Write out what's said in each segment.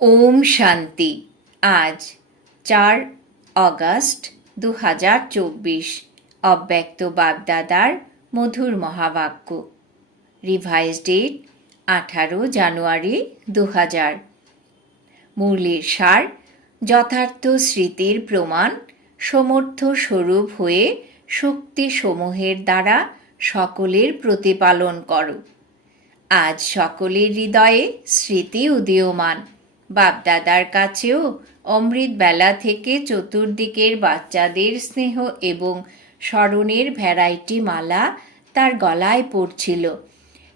ওম শান্তি। আজ চার অগস্ট দু হাজার চব্বিশ। অব্যক্ত বাগদাদার মধুর মহাবাক্য। রিভাইজ ডেট আঠারো জানুয়ারি দু হাজার মুরলির সার যথার্থ স্মৃতির প্রমাণ সমর্থ স্বরূপ হয়ে শক্তি সমূহের দ্বারা সকলের প্রতিপালন করো। আজ সকলের হৃদয়ে স্মৃতি উদীয়মান। বাপদাদার কাছেও অমৃত বেলা থেকে চতুর্দিকের বাচ্চাদের স্নেহ এবং স্মরণের ভ্যারাইটি মালা তার গলায় পড়ছিল।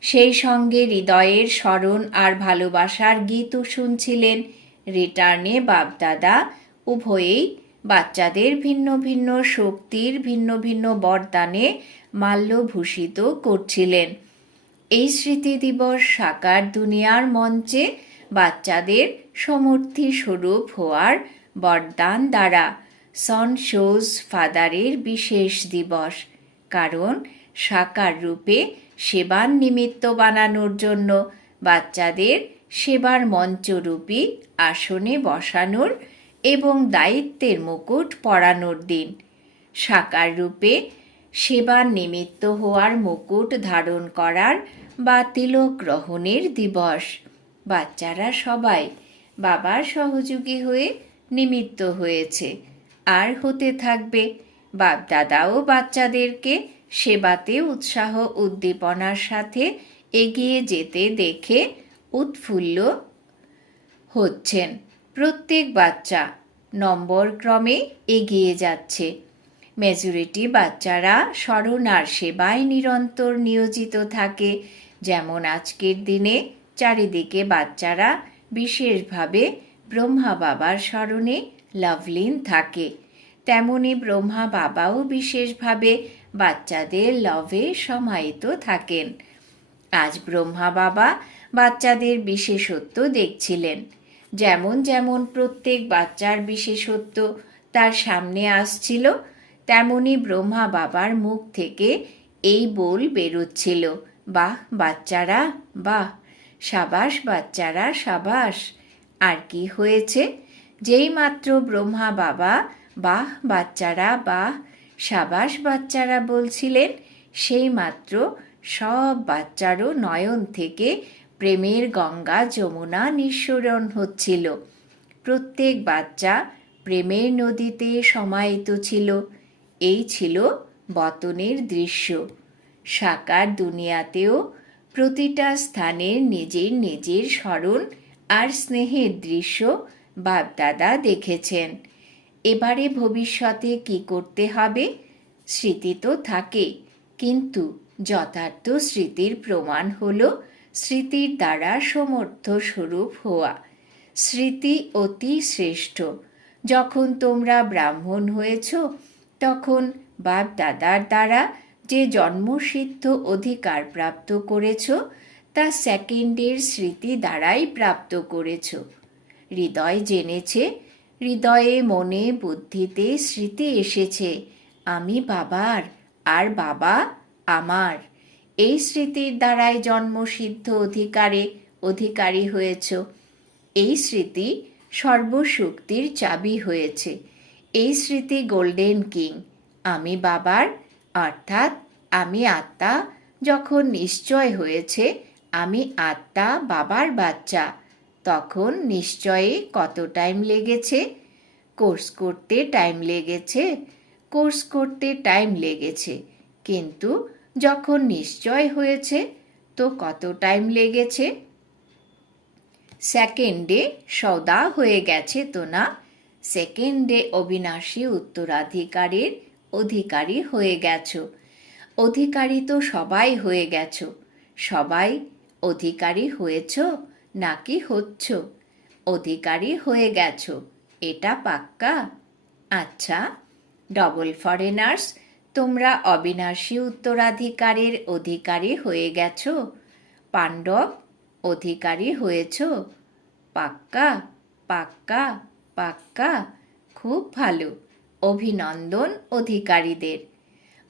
সেই সঙ্গে হৃদয়ের স্মরণ আর ভালোবাসার গীতও শুনছিলেন। রিটার্নে বাপদাদা উভয়েই বাচ্চাদের ভিন্ন ভিন্ন শক্তির, ভিন্ন ভিন্ন বরদানে মাল্যভূষিত করছিলেন। এই স্মৃতি দিবস সাকার দুনিয়ার মঞ্চে বাচ্চাদের সমর্থী স্বরূপ হওয়ার বরদান দ্বারা সন শোজ ফাদারের বিশেষ দিবস। কারণ সাকার রূপে সেবার নিমিত্ত বানানোর জন্য বাচ্চাদের সেবার মঞ্চরূপী আসনে বসানোর এবং দায়িত্বের মুকুট পরানোর দিন। সাকার রূপে সেবার নিমিত্ত হওয়ার মুকুট ধারণ করার বা তিলক গ্রহণের দিবস। বাচ্চারা সবাই বাবার সহযোগী হয়ে নিমিত্ত হয়েছে। আর হতে থাকবে, বাপদাদাও বাচ্চাদেরকে সেবাতে উৎসাহ উদ্দীপনার সাথে এগিয়ে যেতে দেখে উৎফুল্ল হচ্ছেন। প্রত্যেক বাচ্চা নম্বর ক্রমে এগিয়ে যাচ্ছে। মেজরিটি বাচ্চারা স্মরণ আর সেবায় নিরন্তর নিয়োজিত থাকে। যেমন আজকের দিনে চারিদিকে বাচ্চারা বিশেষভাবে ব্রহ্মা বাবার স্মরণে লাভলিন থাকে। তেমনি ব্রহ্মা বাবাও বিশেষভাবে বাচ্চাদের লভে সমাহিত থাকেন। আজ ব্রহ্মা বাবা বাচ্চাদের বিশেষত্ব দেখছিলেন। যেমন যেমন প্রত্যেক বাচ্চার বিশেষত্ব তার সামনে আসছিল, তেমনি ব্রহ্মা বাবার মুখ থেকে এই বোল বেরোচ্ছিল, বাহ বাচ্চারা, বাহ! সাবাস বাচ্চারা সাবাস। আর কি হয়েছে? যেই মাত্র ব্রহ্মা বাবা, বাহ বাচ্চারা, বাহ, সাবাস বাচ্চারা বলছিলেন, সেই মাত্র সব বাচ্চারও নয়ন থেকে প্রেমের গঙ্গা যমুনা নিঃসরণ হচ্ছিল। প্রত্যেক বাচ্চা প্রেমের নদীতে সমাহিত ছিল। এই ছিল বতনের দৃশ্য। সাকার দুনিয়াতেও প্রতিটা স্থানের নিজের নিজের স্মরণ আর স্নেহের দৃশ্য বাপদাদা দেখেছেন। এবারে ভবিষ্যতে কি করতে হবে? স্মৃতি তো থাকে, কিন্তু যথার্থ স্মৃতির প্রমাণ হল স্মৃতির দ্বারা সমর্থ স্বরূপ হওয়া। স্মৃতি অতি শ্রেষ্ঠ। যখন তোমরা ব্রাহ্মণ হয়েছ, তখন বাপ দাদার দ্বারা যে জন্মসিদ্ধ অধিকার প্রাপ্ত করেছ, তা সেকেন্ডের স্মৃতি দ্বারাই প্রাপ্ত করেছ। হৃদয় জেনেছে, হৃদয়ে মনে বুদ্ধিতে স্মৃতি এসেছে, আমি বাবার আর বাবা আমার। এই স্মৃতির দ্বারাই জন্মসিদ্ধ অধিকারে অধিকারী হয়েছ। এই স্মৃতি সর্বশক্তির চাবি হয়েছে। এই স্মৃতি গোল্ডেন কিং, আমি বাবার অর্থাৎ আমি আত্মা যখন নিশ্চয় হয়েছে, আমি আত্মা বাবার বাচ্চা। তখন নিশ্চয়ই কত টাইম লেগেছে? কোর্স করতে টাইম লেগেছে? কোর্স করতে টাইম লেগেছে। কিন্তু যখন নিশ্চয় হয়েছে, তো কত টাইম লেগেছে? সেকেন্ডে সদা হয়ে গেছে তো না? সেকেন্ডে অবিনাশী উত্তরাধিকারীর অধিকারী হয়ে গেছো। অধিকারী তো সবাই হয়ে গেছো। সবাই অধিকারী হয়েছ নাকি হচ্ছ? অধিকারী হয়ে গেছো, এটা পাক্কা? আচ্ছা ডবল ফরেনার্স তোমরা অবিনাশী উত্তরাধিকারের অধিকারী হয়ে গেছো? পাণ্ডব অধিকারী হয়েছ? পাক্কা পাক্কা পাক্কা, খুব ভালো। অভিনন্দন অধিকারীদের।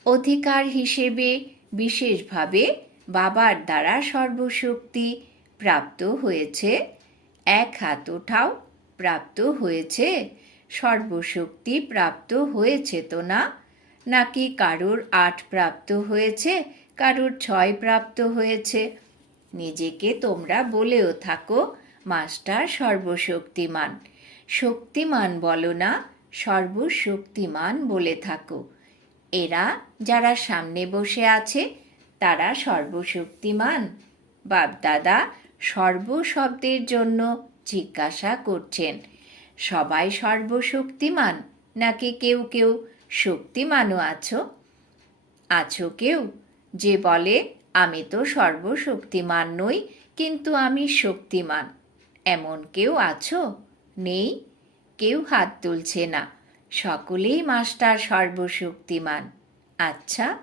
অধিকার হিসেবে বিশেষভাবে বাবার দ্বারা সর্বশক্তি প্রাপ্ত হয়েছে, এক হাত ওঠাও প্রাপ্ত হয়েছে, সর্বশক্তি প্রাপ্ত হয়েছে তো না? নাকি কারুর আট প্রাপ্ত হয়েছে, কারুর ছয় প্রাপ্ত হয়েছে? নিজেকে তোমরা বলেও থাকো, মাস্টার সর্বশক্তিমান। শক্তিমান বলো না সর্বশক্তিমান বলে থাকো। এরা যারা সামনে বসে আছে, তারা সর্বশক্তিমান। বাপদাদা সর্ব শব্দের জন্য জিজ্ঞাসা করছেন, সবাই সর্বশক্তিমান নাকি কেউ কেউ শক্তিমানও আছো? আছো কেউ? যে বলে, আমি তো সর্বশক্তিমান নই, কিন্তু আমি শক্তিমান। এমন কেউ আছো? নেই? কেউ হাত তুলছে না। সকলেই মাস্টার সর্বশক্তিমান। আচ্ছা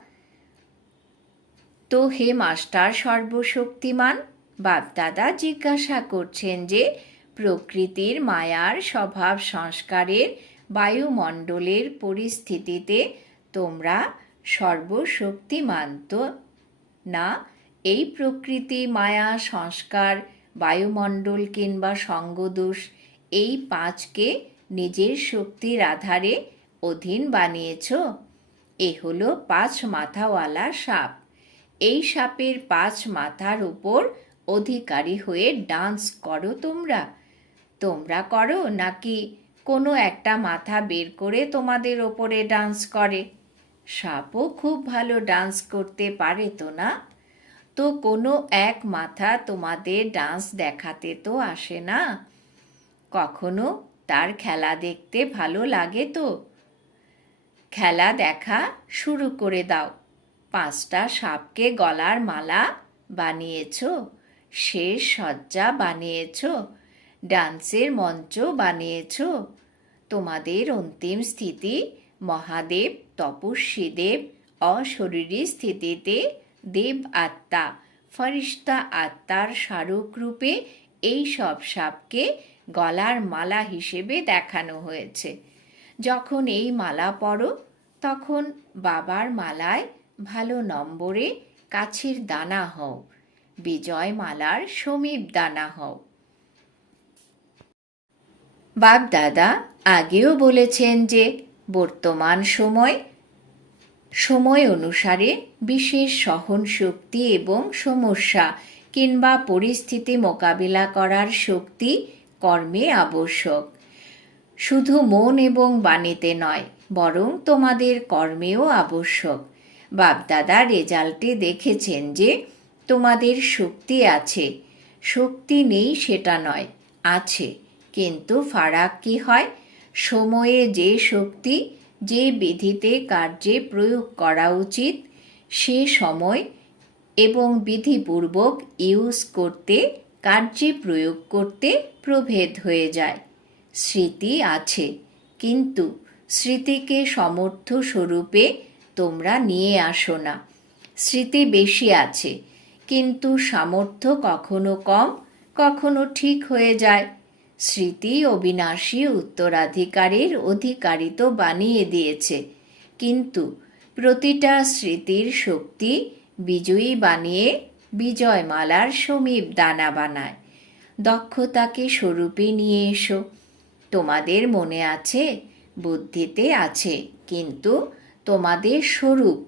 তো হে মাস্টার সর্বশক্তিমান, বাপদাদা জিজ্ঞাসা করছেন যে, প্রকৃতির মায়ার স্বভাব সংস্কারের বায়ুমণ্ডলের পরিস্থিতিতে তোমরা সর্বশক্তিমান তো না? এই প্রকৃতি মায়া সংস্কার, বায়ুমণ্ডল কিংবা সঙ্গদোষ এই পাঁচকে নিজের শক্তির আধারে অধীন বানিয়েছ। এ হলো পাঁচ মাথাওয়ালা সাপ। এই সাপের পাঁচ মাথার উপর অধিকারী হয়ে ডান্স করো তোমরা। তোমরা করো নাকি কোনো একটা মাথা বের করে তোমাদের ওপরে ডান্স করে? সাপও খুব ভালো ডান্স করতে পারে তো না? তো কোনো এক মাথা তোমাদের ডান্স দেখাতে তো আসে না। কখনো তার খেলা দেখতে ভালো লাগে তো? খেলা দেখা শুরু করে দাও। পাঁচটা সাপকে গলার মালা বানিয়েছ, শেষ সজ্জা বানিয়েছ, ডান্সের মঞ্চ বানিয়েছ। তোমাদের অন্তিম স্থিতি মহাদেব, তপস্বীদেব, অশরীরী স্থিতিতে দেব আত্মা, ফরিস্তা আত্মার স্মারক রূপে এই সব সাপকে গলার মালা হিসেবে দেখানো হয়েছে। যখন এই মালা পরো, তখন বাবার মালায় ভালো নম্বরে কাছের দানা হও, বিজয় মালার সমীপ দানা হও। বাপ দাদা আগেও বলেছেন যে, বর্তমান সময় সময় অনুসারে বিশেষ সহন শক্তি এবং সমস্যা কিংবা পরিস্থিতি মোকাবিলা করার শক্তি কর্মে আবশ্যক। শুধু মন এবং বাণীতে নয়, বরং তোমাদের কর্মেও আবশ্যক। বাপদাদা রেজাল্টে দেখেছেন যে তোমাদের শক্তি আছে। শক্তি নেই সেটা নয়, আছে। কিন্তু ফারাক কি হয়? সময়ে যে শক্তি, যে বিধিতে কার্যে প্রয়োগ করা উচিত, সে সময় এবং বিধিপূর্বক ইউজ করতে কার্যে প্রয়োগ করতে প্রভেদ হয়ে যায়। স্মৃতি আছে, কিন্তু স্মৃতিকে সমর্থ স্বরূপে তোমরা নিয়ে আসো না। স্মৃতি বেশি আছে, কিন্তু সামর্থ্য কখনো কম, কখনো ঠিক হয়ে যায়। স্মৃতি অবিনাশী উত্তরাধিকারীর অধিকারিত বানিয়ে দিয়েছে, কিন্তু প্রতিটা স্মৃতির শক্তি বিজয়ী বানিয়ে বিজয়মালার সমীপ দানা বানায়। দক্ষতাকে স্বরূপে নিয়ে এসো। তোমাদের মনে আছে, বুদ্ধিতে আছে, কিন্তু তোমাদের স্বরূপ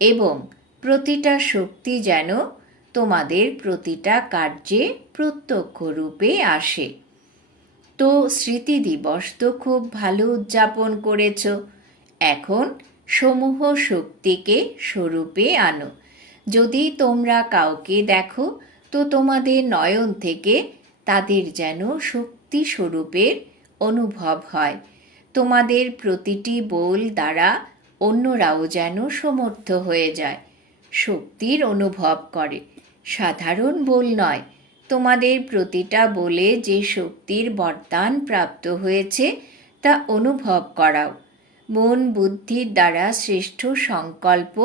এবং প্রতিটা শক্তি যেন তোমাদের প্রতিটা কার্যে প্রত্যক্ষ রূপে আসে। তো স্মৃতি দিবস তো খুব ভালো উদযাপন করেছ। এখন সমূহ শক্তিকে স্বরূপে আনো। যদি তোমরা কাউকে দেখো, তো তোমাদের নয়ন থেকে তাদের যেন শক্তি স্বরূপের অনুভব হয়। তোমাদের প্রতিটি বোল দ্বারা অন্যরাও যেন সমর্থ হয়ে যায়, শক্তির অনুভব করে। সাধারণ বোল নয়, তোমাদের প্রতিটা বলে যে শক্তির বরদান প্রাপ্ত হয়েছে, তা অনুভব করাও। মন বুদ্ধির দ্বারা শ্রেষ্ঠ সংকল্প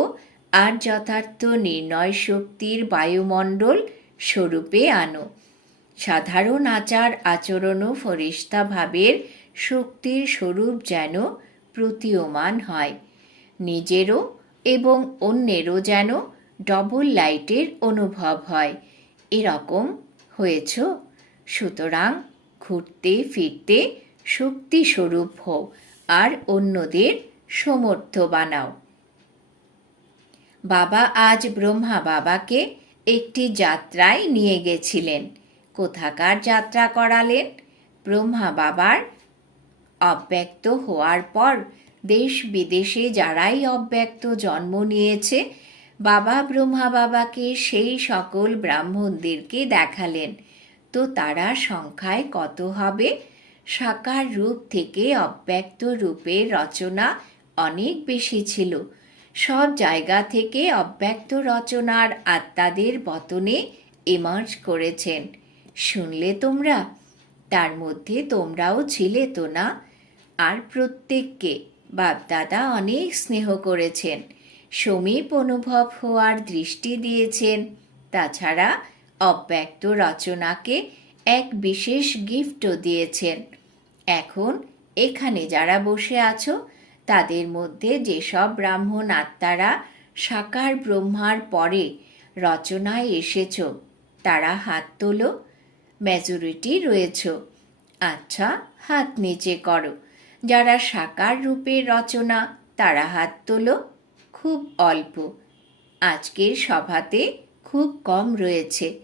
আর যথার্থ নির্ণয় শক্তির বায়ুমণ্ডল স্বরূপে আনো। সাধারণ আচার আচরণ ও ফরিস্তা ভাবের শক্তির স্বরূপ যেন প্রতীয়মান হয়। নিজেরও এবং অন্যেরও যেন ডবল লাইটের অনুভব হয়। এরকম হয়েছ? সুতরাং ঘুরতে ফিরতে শক্তিস্বরূপ হও আর অন্যদের সমর্থ বানাও। বাবা আজ ব্রহ্মা বাবাকে একটি যাত্রায় নিয়ে গেছিলেন। কোথাকার যাত্রা করালেন? ব্রহ্মা বাবার অব্যক্ত হওয়ার পর দেশ বিদেশে যারাই অব্যক্ত জন্ম নিয়েছে, বাবা ব্রহ্মা বাবাকে সেই সকল ব্রাহ্মণদেরকে দেখালেন। তো তারা সংখ্যায় কত হবে? সাকার রূপ থেকে অব্যক্ত রূপের রচনা অনেক বেশি ছিল। সব জায়গা থেকে অব্যক্ত রচনার আত্মাদের বতনে এমার্জ করেছেন। শুনলে তোমরা? তার মধ্যে তোমরাও ছিলে তো না? আর প্রত্যেককে বাপদাদা অনেক স্নেহ করেছেন। সমীপ অনুভব হওয়ার দৃষ্টি দিয়েছেন। তাছাড়া অব্যক্ত রচনাকে এক বিশেষ গিফটও দিয়েছেন। এখন এখানে যারা বসে আছো তাদের মধ্যে যেসব ব্রাহ্মণ আত্মারা সাকার ব্রহ্মার পরে রচনায় এসেছ, তারা হাত তোলো, মেজরিটি রয়েছ। আচ্ছা হাত নিচে করো। যারা সাকার রূপের রচনা, তারা হাত তোলো, খুব অল্প। আজকের সভাতে খুব কম রয়েছে।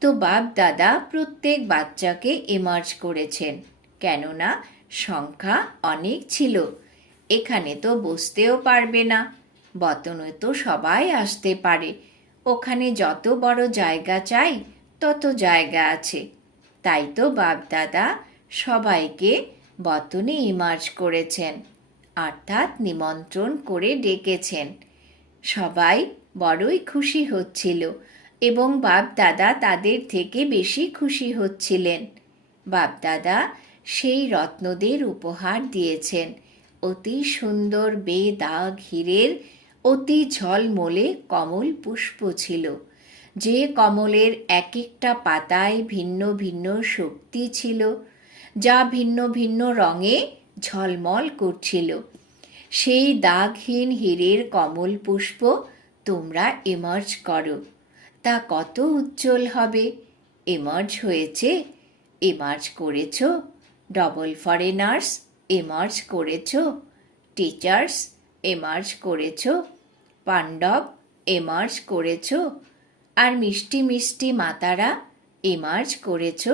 তো বাপ দাদা প্রত্যেক বাচ্চাকে এমার্জ করেছেন, কেননা সংখ্যা অনেক ছিল। এখানে তো বসতেও পারবে না। বতনে তো সবাই আসতে পারে। ওখানে যত বড় জায়গা চাই, তত জায়গা আছে। তাই তো বাপ দাদা সবাইকে বতনে ইমার্জ করেছেন, অর্থাৎ নিমন্ত্রণ করে ডেকেছেন। সবাই বড়ই খুশি হচ্ছিল এবং বাপ দাদা তাদের থেকে বেশি খুশি হচ্ছিলেন। বাপ দাদা সেই রত্নদের উপহার দিয়েছেন। অতি সুন্দর বেদাগ হীরের অতি ঝলমলে কমল পুষ্প ছিল। যে কমলের এক একটা পাতায় ভিন্ন ভিন্ন শক্তি ছিল, যা ভিন্ন ভিন্ন রঙে ঝলমল করছিল। সেই দাগহীন হীরের কমল পুষ্প তোমরা এমার্জ করো। তা কত উজ্জ্বল হবে? এমার্জ হয়েছে? এমার্জ করেছ? ডবল ফরেনার্স এমার্জ করেছ? টিচার্স, এমার্জ করেছ? পাণ্ডব, এমার্জ করেছ? আর মিষ্টি মিষ্টি মাতারা, এমার্জ করেছ?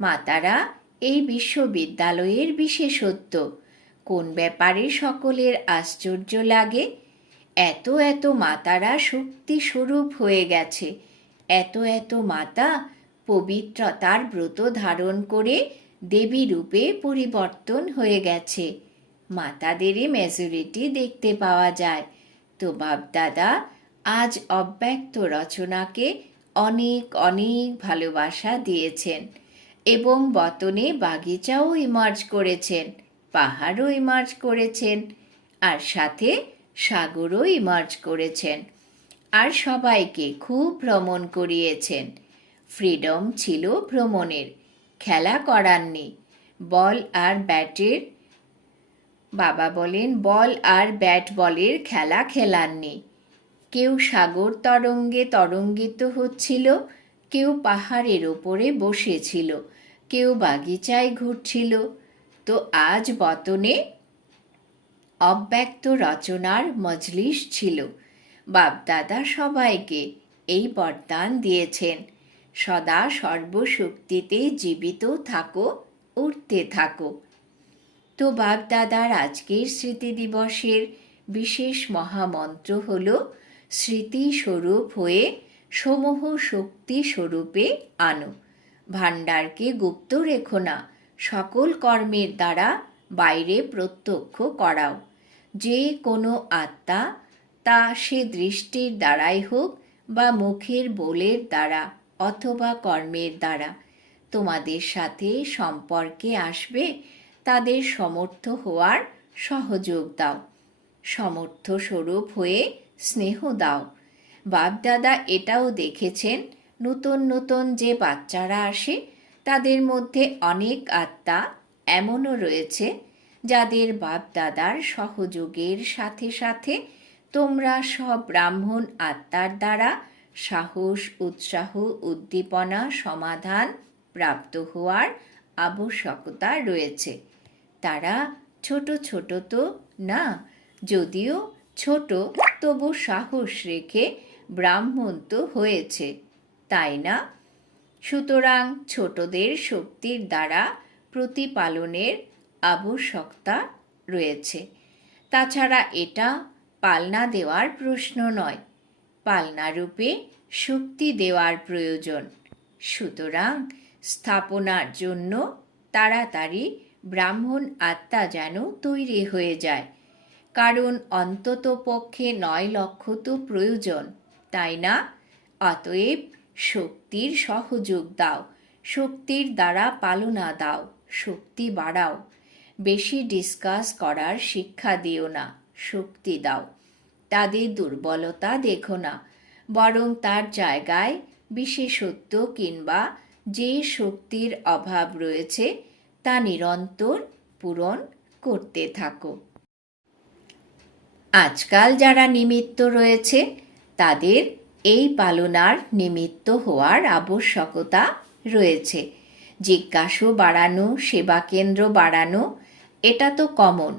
মাতারা, এই বিশ্ববিদ্যালয়ের বিশেষত্ব। কোন ব্যাপারে সকলের আশ্চর্য লাগে? এত এত মাতারা শক্তি স্বরূপ হয়ে গেছে। এত এত মাতা পবিত্রতার ব্রত ধারণ করে দেবী রূপে পরিবর্তন হয়ে গেছে। মাতাদেরই মেজরিটি দেখতে পাওয়া যায়। তো বাপদাদা, আজ অব্যক্ত রচনাকে অনেক অনেক ভালোবাসা দিয়েছেন এবং বতনে বাগিচাও ইমার্জ করেছেন, পাহাড়ও ইমার্জ করেছেন, আর সাথে সাগরও ইমার্জ করেছেন, আর সবাইকে খুব ভ্রমণ করিয়েছেন। ফ্রিডম ছিল ভ্রমণের। খেলা করাননি বল আর ব্যাটের, বাবা বলেন, বল আর ব্যাট বলের খেলা খেলাননি কেউ সাগর তরঙ্গে তরঙ্গিত হচ্ছিল, কেউ পাহাড়ের ওপরে বসেছিল, কেউ বাগিচায় ঘুরছিল। তো আজ বতনে অব্যক্ত রচনার মজলিস ছিল। বাপদাদা সবাইকে এই বরদান দিয়েছেন। সদা সর্বশক্তিতে জীবিত থাকো, উঠতে থাকো। তো বাপদাদার আজকের স্মৃতি দিবসের বিশেষ মহামন্ত্র হল, স্মৃতিস্বরূপ হয়ে সমূহ শক্তি স্বরূপে আনো। ভাণ্ডারকে গুপ্ত রেখো না, সকল কর্মের দ্বারা বাইরে প্রত্যক্ষ করাও। যে কোনো আত্মা তা সে দৃষ্টির দ্বারাই হোক বা মুখের বোলের দ্বারা অথবা কর্মের দ্বারা। তোমাদের সাথে সম্পর্কে আসবে, তাদের সমর্থ হওয়ার সহযোগ দাও। সমর্থ স্বরূপ হয়ে স্নেহ দাও। বাপদাদা এটাও দেখেছেন, নতুন নতুন যে বাচ্চারা আসে, তাদের মধ্যে অনেক আত্মা এমনও রয়েছে, যাদের বাপদাদার সহযোগের সাথে সাথে তোমরা সব ব্রাহ্মণ আত্মার দ্বারা সাহস, উৎসাহ, উদ্দীপনা, সমাধান প্রাপ্ত হওয়ার আবশ্যকতা রয়েছে। তারা ছোট ছোট তো না, যদিও ছোট তবু সাহস রেখে ব্রাহ্মণ তো হয়েছে, তাই না? সুতরাং ছোটদের শক্তির দ্বারা প্রতিপালনের আবশ্যকতা রয়েছে। তাছাড়া এটা পালনা দেওয়ার প্রশ্ন নয়। পালনারূপে শক্তি দেওয়ার প্রয়োজন। সুতরাং স্থাপনার জন্য তাড়াতাড়ি ব্রাহ্মণ আত্মা যেন তৈরি হয়ে যায়। কারণ অন্তত পক্ষে নয় লক্ষ তো প্রয়োজন, তাই না? অতএব শক্তির সহযোগ দাও, শক্তির দ্বারা পালনা দাও, শক্তি বাড়াও। বেশি ডিসকাস করার শিক্ষা দিও না, শক্তি দাও। তাদের দুর্বলতা দেখো না, বরং তার জায়গায় বিশেষত্ব কিংবা যে শক্তির অভাব রয়েছে তা নিরন্তর পূরণ করতে থাকো। আজকাল যারা নিমিত্ত রয়েছে, তাদের এই পালনার নিমিত্ত হওয়ার আবশ্যকতা রয়েছে। জিজ্ঞাসু বাড়ানো, সেবা কেন্দ্র বাড়ানো, এটা তো কমন,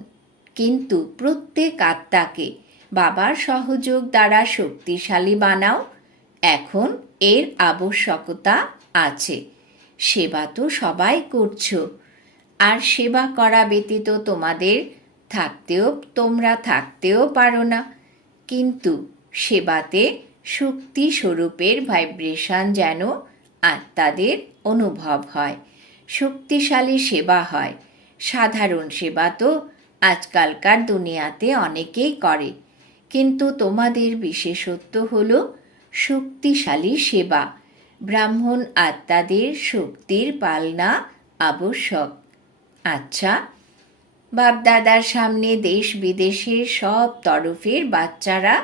কিন্তু প্রত্যেক আত্মাকে বাবার সহযোগ দ্বারা শক্তিশালী বানাও। এখন এর আবশ্যকতা আছে। সেবা তো সবাই করছ। আর সেবা করা ব্যতীত তোমাদের থাকতেও, তোমরা থাকতেও পারো না। কিন্তু সেবাতে শক্তি স্বরূপের ভাইব্রেশন যেন আত্মাদের অনুভব হয়। শক্তিশালী সেবা হয়। সাধারণ সেবা তো আজকালকার দুনিয়াতে অনেকেই করে। কিন্তু তোমাদের বিশেষত্ব হল শক্তিশালী সেবা। ব্রাহ্মণ আত্মাদের শক্তির পালনা আবশ্যক। আচ্ছা বাপদাদার সামনে দেশ বিদেশের সব তরফের বাচ্চারা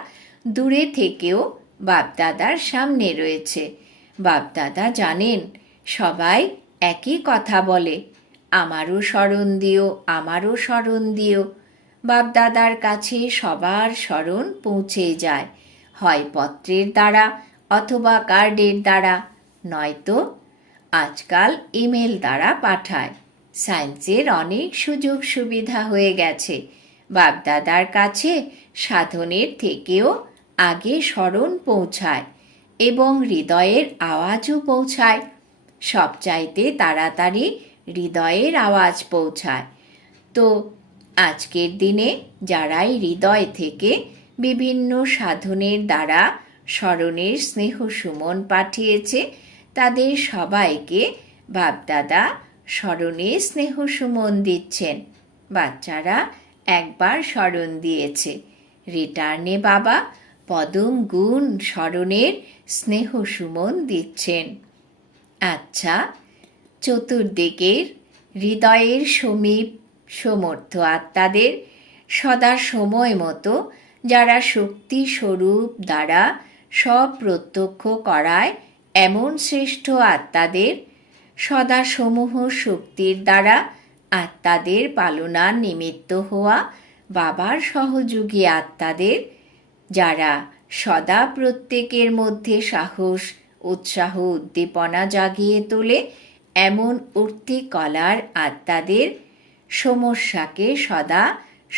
দূরে থেকেও বাপদাদার সামনে রয়েছে। বাপদাদা জানেন, সবাই একই কথা বলে, আমারও স্মরণ দিও, আমারও স্মরণ দিও। বাপদাদার কাছে সবার স্মরণ পৌঁছে যায়। হয় পত্রের দ্বারা অথবা কার্ডের দ্বারা, নয়তো আজকাল ইমেল দ্বারা পাঠায়। সায়েন্সের অনেক সুযোগ সুবিধা হয়ে গেছে। বাপদাদার কাছে সাধনের থেকেও আগে স্মরণ পৌঁছায় এবং হৃদয়ের আওয়াজও পৌঁছায়। সবচাইতে তাড়াতাড়ি হৃদয়ের আওয়াজ পৌঁছায়। তো আজকের দিনে যারাই হৃদয় থেকে বিভিন্ন সাধনের দ্বারা স্মরণের স্নেহ সুমন পাঠিয়েছে, তাদের সবাইকে বাপদাদা স্মরণে স্নেহ সুমন দিচ্ছেন। বাচ্চারা একবার স্মরণ দিয়েছে। রিটার্নে বাবা পদম গুণ স্মরণের স্নেহ সুমন দিচ্ছেন। আচ্ছা চতুর্দিকের হৃদয়ের সমীপ সমর্থ আত্মাদের সদা সময় মতো যারা শক্তি স্বরূপ দ্বারা সব প্রত্যক্ষ করায় এমন শ্রেষ্ঠ আত্মাদের সদা সমূহ শক্তির দ্বারা আত্মাদের পালনার নিমিত্ত হওয়া বাবার সহযোগী আত্মাদের, যারা সদা প্রত্যেকের মধ্যে সাহস, উৎসাহ, উদ্দীপনা জাগিয়ে তোলে, এমন উঠতি কলার আত্মাদের সমস্যাকে সদা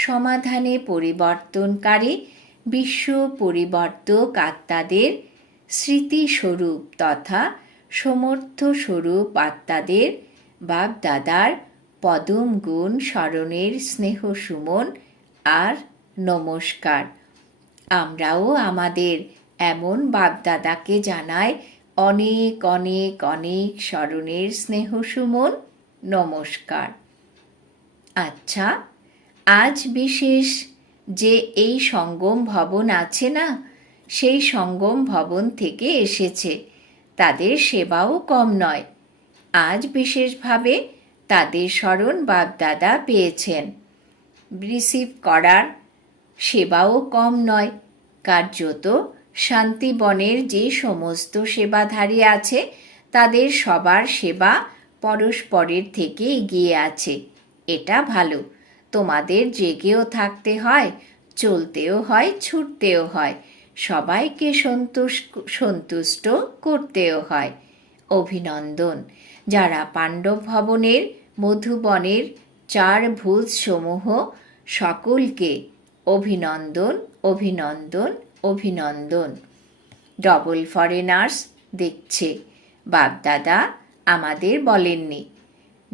সমাধানে পরিবর্তনকারী, বিশ্ব পরিবর্তক আত্মাদের স্মৃতিস্বরূপ তথা সমর্থ স্বরূপ আত্মাদের বাপদাদার পদম গুণ স্মরণের স্নেহ সুমন আর নমস্কার। আমরাও আমাদের এমন বাপদাদাকে জানাই অনেক অনেক অনেক স্মরণের স্নেহ সুমন, নমস্কার। আচ্ছা আজ বিশেষ যে এই সঙ্গম ভবন আছে না, সেই সঙ্গম ভবন থেকে এসেছে। তাদের সেবাও কম নয়। আজ বিশেষভাবে তাদের স্মরণ বাগদাদা পেয়েছেন। রিসিভ করার সেবাও কম নয়। কার্যত শান্তিবনের যে সমস্ত সেবাধারী আছে, তাদের সবার সেবা পরস্পরের থেকে এগিয়ে আছে। এটা ভালো। তোমাদের জেগেও থাকতে হয়, চলতেও হয়, ছুটতেও হয়। সবাইকে সন্তুষ্ট সন্তুষ্ট করতেও হয়। অভিনন্দন। যারা পাণ্ডব ভবনের মধুবনের চার ভূজ সমূহ সকলকে অভিনন্দন অভিনন্দন অভিনন্দন। ডবল ফরেনার্স দেখছে। বাপদাদা আমাদের বলেননি।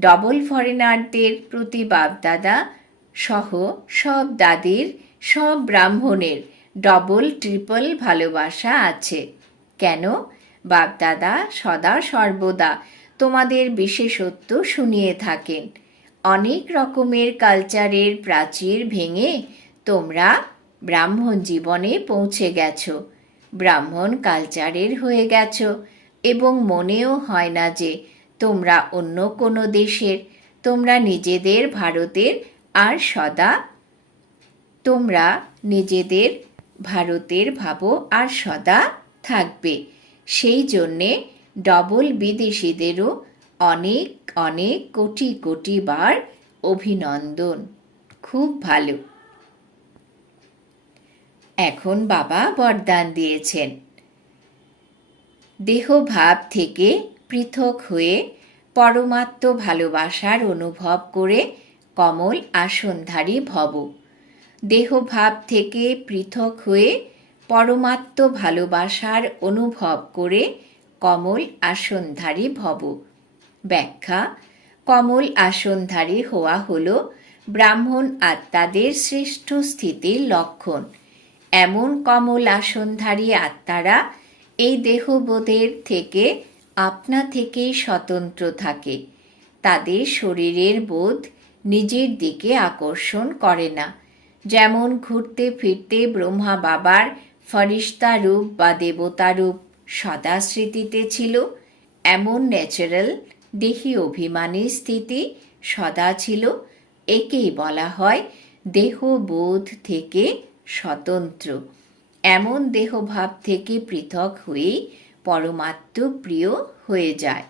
ডবল ফরেনারদের প্রতি বাপদাদা সহ সব দাদির, সব ব্রাহ্মণের ডবল ট্রিপল ভালোবাসা আছে। কেন? বাপদাদা সদা সর্বদা তোমাদের বিশেষত্ব শুনিয়ে থাকেন। অনেক রকমের কালচারের প্রাচীর ভেঙে তোমরা ব্রাহ্মণ জীবনে পৌঁছে গেছো। ব্রাহ্মণ কালচারের হয়ে গেছো এবং মনেও হয় না যে তোমরা অন্য কোনো দেশের, তোমরা নিজেদের ভারতের, আর সদা তোমরা নিজেদের ভারতের ভাবো আর সদা থাকবে। সেই জন্যে ডবল বিদেশিদেরও অনেক অনেক কোটি কোটি বার অভিনন্দন। খুব ভালো। এখন বাবা বরদান দিয়েছেন। দেহভাব থেকে পৃথক হয়ে পরমাত্ম ভালোবাসার অনুভব করে কমল আসনধারী ভব। দেহভাব থেকে পৃথক হয়ে পরমাত্ম ভালোবাসার অনুভব করে কমল আসনধারী ভব। ব্যাখ্যা, কমল আসনধারী হওয়া হল ব্রাহ্মণ আত্মাদের শ্রেষ্ঠ স্থিতির লক্ষণ। এমন কমল আসনধারী আত্মারা এই দেহবোধের থেকে আপনা থেকেই স্বতন্ত্র থাকে। তাদের শরীরের বোধ নিজের দিকে আকর্ষণ করে না। যেমন ঘুরতে ফিরতে ব্রহ্মা বাবার ফরিস্তা রূপ বা দেবতারূপ সদা স্মৃতিতে ছিল, এমন ন্যাচারাল দেহি অভিমানী স্থিতি সদা ছিল। একেই বলা হয় দেহবোধ থেকে স্বতন্ত্র। এমন দেহভাব থেকে পৃথক হয়েই পরমাত্ম প্রিয় হয়ে যায়।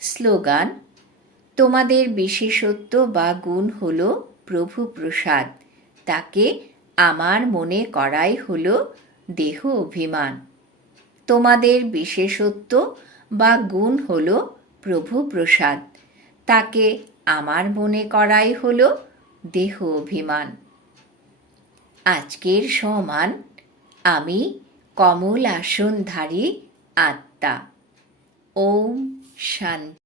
স্লোগান, তোমাদের বিশেষত্ব বা গুণ হল প্রভু প্রসাদ। তাকে আমার মনে করাই হল দেহ অভিমান। তোমাদের বিশেষত্ব বা গুণ হল প্রভু প্রসাদ। তাকে আমার মনে করাই হল দেহ অভিমান। আজকের সমান, আমি কমল আসনধারী আত্মা। ওম শান্তি।